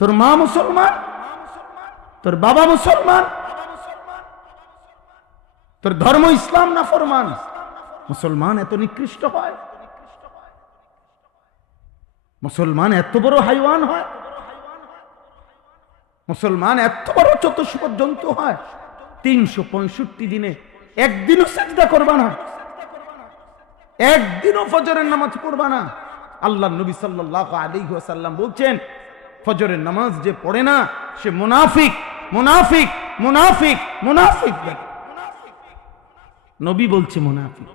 তোর মা মুসলমান, তোর বাবা মুসলমান, তোর ধর্ম ইসলাম না ফরমান, মুসলমান এত নিকৃষ্ট হয়? মুসলমান এত বড় হাইওয়ান হয়? মুসলমান এত বড় চতুষ্প জন্তু হয়? 365 দিনে একদিনও সিজদা করবা না, একদিনও ফজরের নামাজ পড়বা না। আল্লাহ নবী সাল্লাল্লাহু আলাইহি ওয়াসাল্লাম বলছেন, ফজরের নামাজ যে পড়ে না সে মুনাফিক, মুনাফিক, মুনাফিক, মুনাফিক। নবী বলছে মুনাফিক।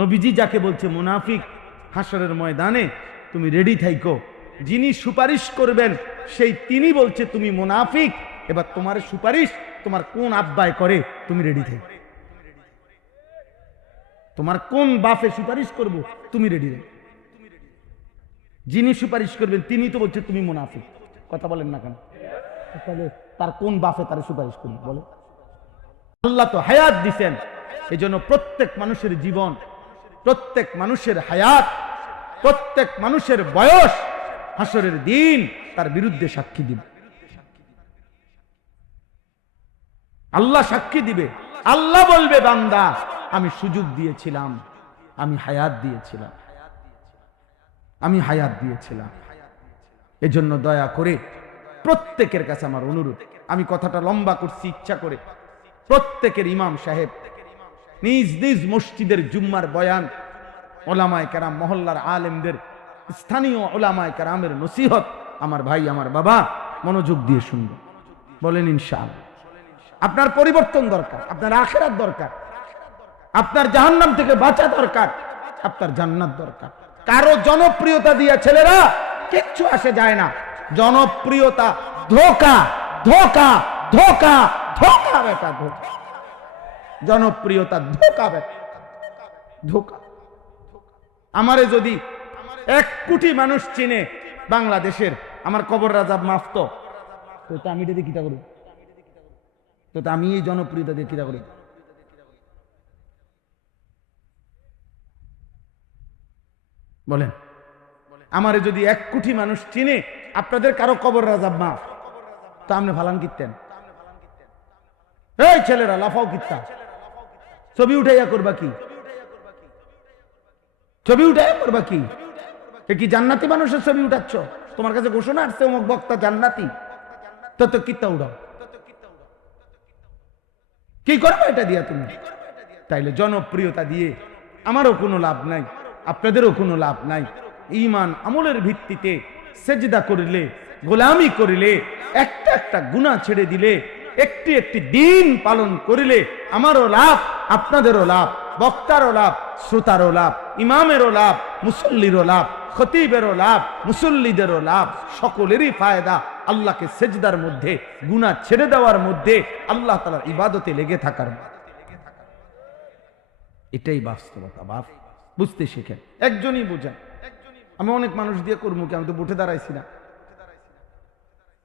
নবীজি যাকে বলছে মুনাফিক, হাসরের ময়দানে তুমি রেডি থাইকো, যিনি সুপারিশ করবেন সেই তিনি বলছে তুমি মুনাফিক। এবার তোমার সুপারিশ তোমার কোন আব্বায় করে, তুমি রেডি থাইকো। তোমার কোন বাপে সুপারিশ করব, তুমি রেডি থাইকো। যিনি সুপারিশ করবেন তিনি তো বলছে তুমি মুনাফিক। কথা বলেন না কেন? তাহলে তার কোন বাপে তার সুপারিশ করবে বলে? আল্লাহ তো হায়াত দিছেন, এই জন্য প্রত্যেক মানুষের জীবন, প্রত্যেক মানুষের হায়াত, প্রত্যেক মানুষের বয়স হাসরের দিন তার বিরুদ্ধে সাক্ষী দিবে। আল্লাহ সাক্ষী দিবে। আল্লাহ বলবে, বান্দা আমি সুযোগ দিয়েছিলাম, আমি হায়াত দিয়েছিলাম, আমি হায়াত দিয়েছিলাম। এজন্য দয়া করে প্রত্যেকের কাছে আমার অনুরোধ, আমি কথাটা লম্বা করছি ইচ্ছা করে, প্রত্যেকের ইমাম সাহেব নিজ নিজ মসজিদের জুম্মার বয়ান, ওলামায়ে কেরাম, মহল্লার আলেমদের, স্থানীয় ওলামায়ে কেরামের নসিহত আমার ভাই আমার বাবা মনোযোগ দিয়ে শুনবেন। বলেন ইনশাআল্লাহ। আপনার পরিবর্তন দরকার, আপনার আখিরাত দরকার, আপনার জাহান্নাম থেকে বাঁচা দরকার, আপনার জান্নাত দরকার। কারো জনপ্রিয়তা দিয়ে ছেলেরা কিচ্ছু আসে যায় না। জনপ্রিয়তা ধোঁকা, ধোঁকা, ধোঁকা, ধোঁকা বেটা, ধোঁকা। জনপ্রিয়তা ধোঁকা বেটা, ধোঁকা। আমারে যদি 1 কোটি মানুষ চিনে বাংলাদেশের, আমার কবর রাজাব মাফ তো আমি এটা দিয়ে কিতা করি? তো আমি এই জনপ্রিয়তা দিয়ে কিতা করি? বলেন, আমারে যদি 1 কোটি মানুষ চিনে, আপনাদের কারো কবর রাজাব মাফ তো আপনি ভালান কিতেন? এই ছেলেরা লাফাও কিত্তা, ছবি উঠাইয়া করবা কি? ছবি উঠাইয়া করবা কি? এ কি জান্নাতি মানুষের ছবি উঠাচ্ছ? তোমার কাছে ঘোষণা আসছে অমুক বক্তা জান্নাতি, তো তো কিত্তা উঠাও। কি করবে এটা দিয়া তুমি? তাইলে জনপ্রিয়তা দিয়ে আমারও কোনো লাভ নাই, আপনাদেরও কোনো লাভ নাই। ঈমান আমলের ভিত্তিতে সেজদা করিলে, গোলামি করিলে, একটা একটা গুনাহ ছেড়ে দিলে, একটি একটি দিন পালন করিলে আমারও লাভ, আপনাদেরও লাভ, বক্তারও লাভ, শ্রোতারও লাভ, ইমামেরও লাভ, মুসল্লিরও লাভ, খতিবেরও লাভ, মুসল্লিদেরও লাভ, সকলেরই ফায়দা। আল্লাহকে সেজদার মধ্যে, গুনাহ ছেড়ে দেওয়ার মধ্যে, আল্লাহ তাআলার ইবাদতে লেগে থাকার, এটাই বাস্তবতা। বাপ বুঝতে শেখেন, একজনই বুঝেন। আমি অনেক মানুষ দিয়ে করবো কি? আমি তো ভোটে দাঁড়াইছি না,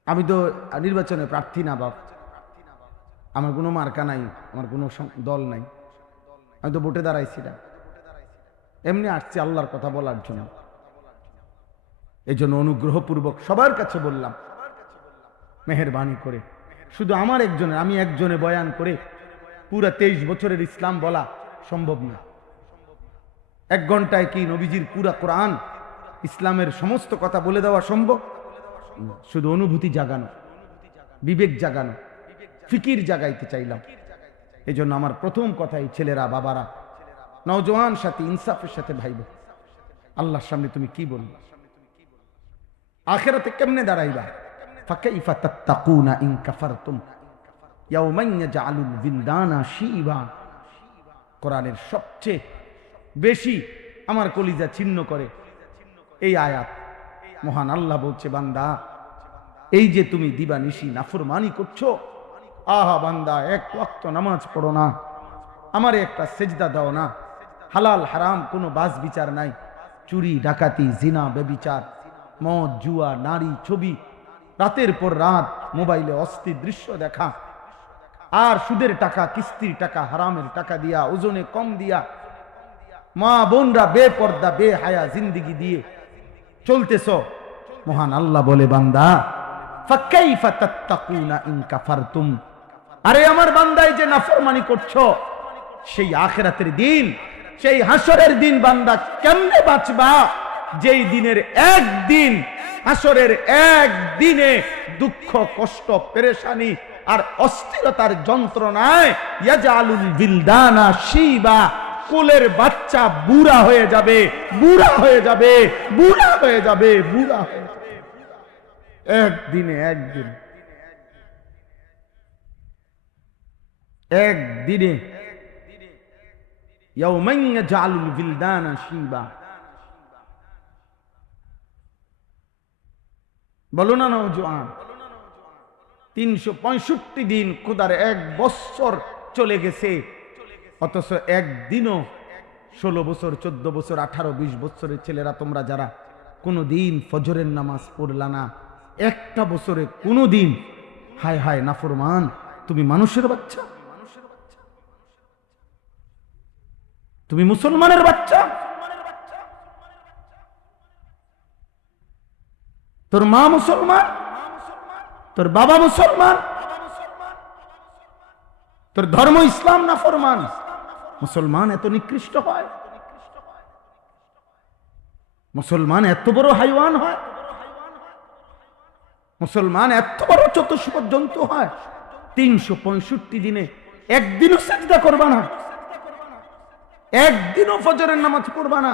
আমি তো নির্বাচনে প্রার্থী না বাপ, আমার কোনো মার্কা নাই, আমার কোনো দল নাই, আমি তো ভোটে দাঁড়াইছি না, এমনি আসছি আল্লাহর কথা বলার জন্য। এই জন্য অনুগ্রহপূর্বক সবার কাছে বললাম, মেহেরবানি করে, শুধু আমার একজনের, আমি একজনে বয়ান করে পুরা 23 বছরের ইসলাম বলা সম্ভব না। 1 ঘন্টায় কি নবীজির পুরা কোরআন, ইসলামের সমস্ত কথা বলে দেওয়া সম্ভব? শুধু অনুভূতি জাগানো, বিবেক জাগানো, ফিকির জাগাইতে চাইলাম। এই জন্য আমার প্রথম কথাই, ছেলেরা, বাবারা, নওজোয়ান সাথী, ইনসাফের সাথে ভাইব, আল্লাহর সামনে তুমি কি বলবা? আখিরাতে কেমনে দাঁড়াইবা? ফাকাইফা তাত্তাকুনা ইন কাফারতুম ইয়াওমান ইয়াজআলুল বিলদানা শিবা। কোরআনের সবচেয়ে বেশি আমার কলিজা ছিন্ন করে এই আয়াত। মহান আল্লাহ বলছে, বান্দা এই যে তুমি দিবানিশি নাফরমানি করছো, আহা বান্দা, 1 ওয়াক্ত নামাজ পড়ো না, আমারে একটা সেজদা দাও না, হালাল হারাম কোনো বাস বিচার নাই, চুরি ডাকাতি জিনা বেবিচার, মদ জুয়া নারী ছবি, রাতের পর রাত মোবাইলে অস্থির দৃশ্য দেখা, আর সুদের টাকা, কিস্তির টাকা, হারামের টাকা দিয়া, ওজনে কম দিয়া, মা বোনরা বেপর্দা বেহায়া জিন্দিগি দিয়ে চলতেছ, মহান আল্লাহ বলে, বান্দা ফাকাইফা তাত্তাকুনা ইন কাফারতুম, আরে আমার বান্দাই যে নাফরমানি করছো, সেই আখিরাতের দিন, সেই হাসরের দিন বান্দা কেমনে বাঁচবা, যেই দিনের একদিন, হাসরের একদিনে দুঃখ, কষ্ট, পেরেশানি আর অস্থিরতার যন্ত্রণায় ইয়াজালুল বিলদানা শিবা, কোলের বাচ্চা বুড়া হয়ে যাবে, বুড়া হয়ে যাবে, বুড়া হয়ে যাবে, বুড়া হয়ে যাবে একদিনে, একদিন, একদিনে। ইয়াউমান ইয়াজালুল বিলদানা শিবা, বলো না নওজোয়ান, 365 দিন খোদার 1 বছর চলে গেছে, অথচ একদিনও 16 বছর, 14 বছর, 18, 20 বছরের ছেলেরা তোমরা যারা কোনোদিন ফজরের নামাজ পড়লা না, একটা বছরে কোনোদিন, হায় হায় নাফরমান, তুমি মানুষের বাচ্চা, তুমি মুসলমানের বাচ্চা, তোর মা মুসলমান, তোর বাবা মুসলমান, তোর ধর্ম ইসলাম না ফরমান, মুসলমান এত নিকৃষ্ট হয়, মুসলমান এত বড় হাইওয়ান হয়, মুসলমান এত বড় চতুষ্প জন্তু হয়, 365 দিনে একদিনও সিজদা করবা না, একদিনও ফজরের নামাজ পড়বা না।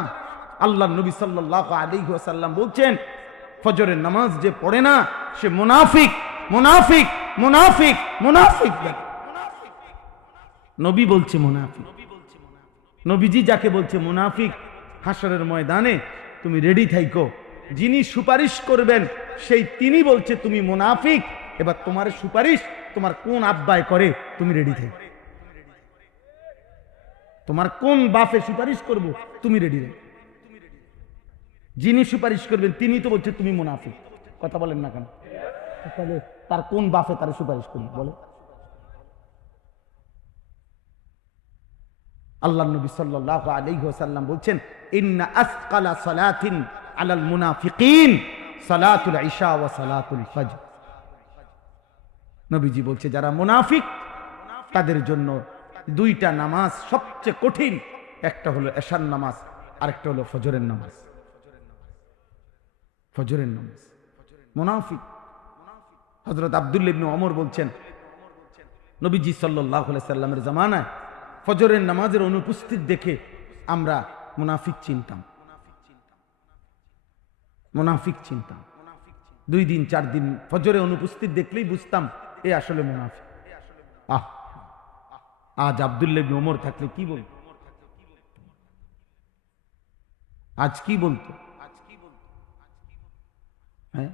আল্লাহ নবী সাল্লাল্লাহু আলাইহি ওয়াসাল্লাম বলছেন, ফজরের নামাজ যে পড়ে না সে মুনাফিক, মুনাফিক, মুনাফিক, মুনাফিক। নবী বলছে মুনাফিক, নবীজি যাকে বলছে মুনাফিক, হাসরের ময়দানে তুমি রেডি থাইকো, যিনি সুপারিশ করবেন সেই তিনি বলছে তুমি মুনাফিক, এবার তোমার সুপারিশ তোমার কোন আব্বায় করে, তুমি রেডি থাইকো, তোমার কোন বাপে সুপারিশ করব তুমি রেডি থাইকো, যিনি সুপারিশ করবেন তিনি তো বলছে তুমি মুনাফিক। কথা বলেন না কেন? তাহলে তার কোন বাপে তার সুপারিশ করবে বলে? আল্লাহ নবী সাল্লাল্লাহু আলাইহি ওয়াসাল্লাম বলছেন, ইন্না আসকালা সালাতিন আলাল মুনাফিকিন সালাতুল ইশা ওয়া সালাতুল ফজর। নবীজি বলছে যারা মুনাফিক তাদের জন্য 2টা নামাজ সবচেয়ে কঠিন, একটা হলো এশার নামাজ, আরেকটা হলো ফজরের নামাজ। ফজরের নামাজ মুনাফিক। হযরত আব্দুল্লাহ ইবনে ওমর বলছেন, নবীজি সাল্লাল্লাহু আলাইহি সাল্লামের জামানায় ফজরের নামাজের অনুপস্থিত দেখে আমরা মুনাফিক চিনতাম, মুনাফিক চিনতাম। 2 দিন 4 দিন ফজরে অনুপস্থিত দেখলেই বুঝতাম এ আসলে মুনাফিক। আজ আব্দুল্লাহ ইবনে ওমর থাকলে কি বলতো? আজ কি বলতো? হ্যাঁ,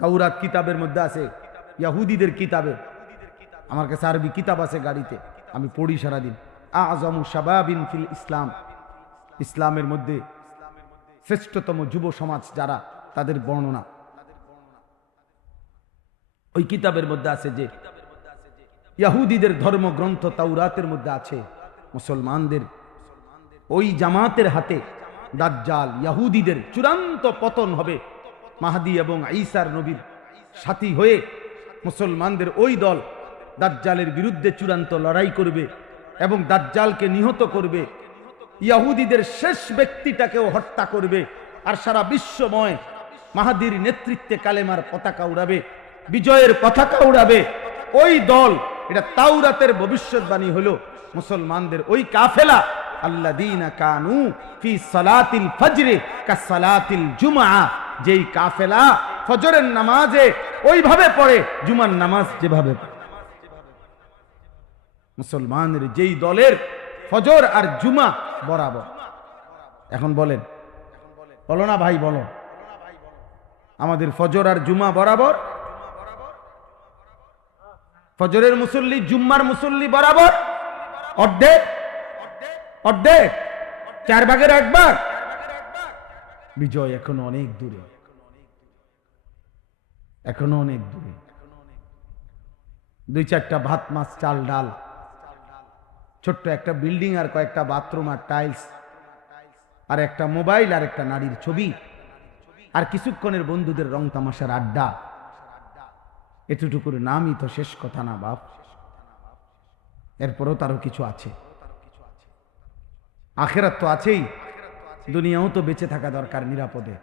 তাওরাত কিতাবের মধ্যে আছে, ইহুদিদের কিতাবে, আমার কাছে আরবি কিতাব আছে গাড়িতে, আমি পড়ি সারাদিন, আযমু শাবাবিন ফিল ইসলাম, ইসলামের মধ্যে শ্রেষ্ঠতম যুব সমাজ যারা, তাদের বর্ণনা ওই কিতাবের মধ্যে আছে যে ইহুদিদের ধর্মগ্রন্থ তাওরাতের মধ্যে আছে মুসলমানদের ওই জামাতের হাতে দাজ্জাল, ইহুদিদের চূড়ান্ত পতন হবে, মাহদী এবং ঈসার নবীর সাথী হয়ে মুসলমানদের ওই দল দাজ্জালের বিরুদ্ধে চূড়ান্ত লড়াই করবে এবং দাজ্জালকে নিহত করবে, ইহুদিদের শেষ ব্যক্তিটাকেও হত্যা করবে, আর সারা বিশ্বময় মাহদীর নেতৃত্বে কালেমার পতাকা উড়াবে, বিজয়ের পতাকা উড়াবে ওই দল। এটা তাওরাতের ভবিষ্যৎবাণী হলো মুসলমানদের ওই কাফেলা, আল্লাযীনা কানু ফি সালাতিল ফজরে কাসালাতিল জুমআ, যেই কাফেলা ফজরের নামাজে ওইভাবে পড়ে জুমার নামাজ যেভাবে পড়ে। মুসলমানের যেই দলের ফজর আর জুমা বরাবর। এখন বলেন, বলো না ভাই, বলো, আমাদের ফজর আর জুমা বরাবর? ফজরের মুসল্লি জুম্মার মুসল্লি বরাবর? অর্ধেক, অর্ধেক, 4 ভাগের 1 ভাগ। বিজয় এখনো অনেক দূরে, এখনো অনেক দূরে। 2-4টা ভাত মাছ চাল ডাল, ছোট্ট একটা বিল্ডিং আর কয়েকটা বাথরুম আর টাইলস, আর একটা মোবাইল আর একটা নারীর ছবি, আর কিছুক্ষণের বন্ধুদের রং তামাশার আড্ডা, এতটুকুর নামই তো শেষ কথা না বাপ। এরপরও তারও কিছু আছে, আখেরাত তো আছেই, দুনিয়াও তো বেঁচে থাকা দরকার নিরাপদে।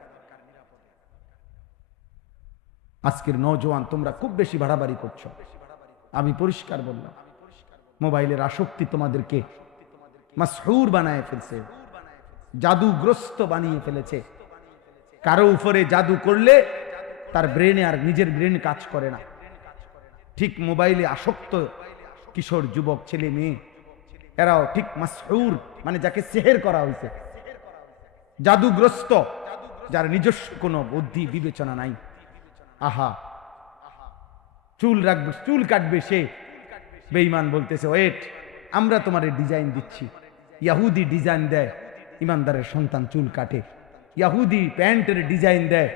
আজকের নওজোয়ান তোমরা খুব বেশি বাড়াবাড়ি করছো, আমি পরিষ্কার বললাম। মোবাইলের আসক্তি তোমাদেরকে মাসহুর বানায় ফেলছে, জাদুগ্রস্ত বানিয়ে ফেলেছে। কারো উপরে জাদু করলে তার ব্রেনে আর নিজের ব্রেন কাজ করে না। ঠিক মোবাইলে আসক্ত কিশোর যুবক ছেলে মেয়ে, এরাও ঠিক মাসহুর, মানে যাকে সেহের করা হয়েছে, জাদুগ্রস্ত, যার নিজস্ব কোনো বুদ্ধি বিবেচনা নাই। আহা, চুল রাখবে, চুল কাটবে সে, বেঈমান বলতেছে ওয়েট, আমরা তোমার ডিজাইন দিচ্ছি। ইয়াহুদি ডিজাইন দেয়, ইমানদারের সন্তান চুল কাটে। ইয়াহুদি প্যান্টের ডিজাইন দেয়,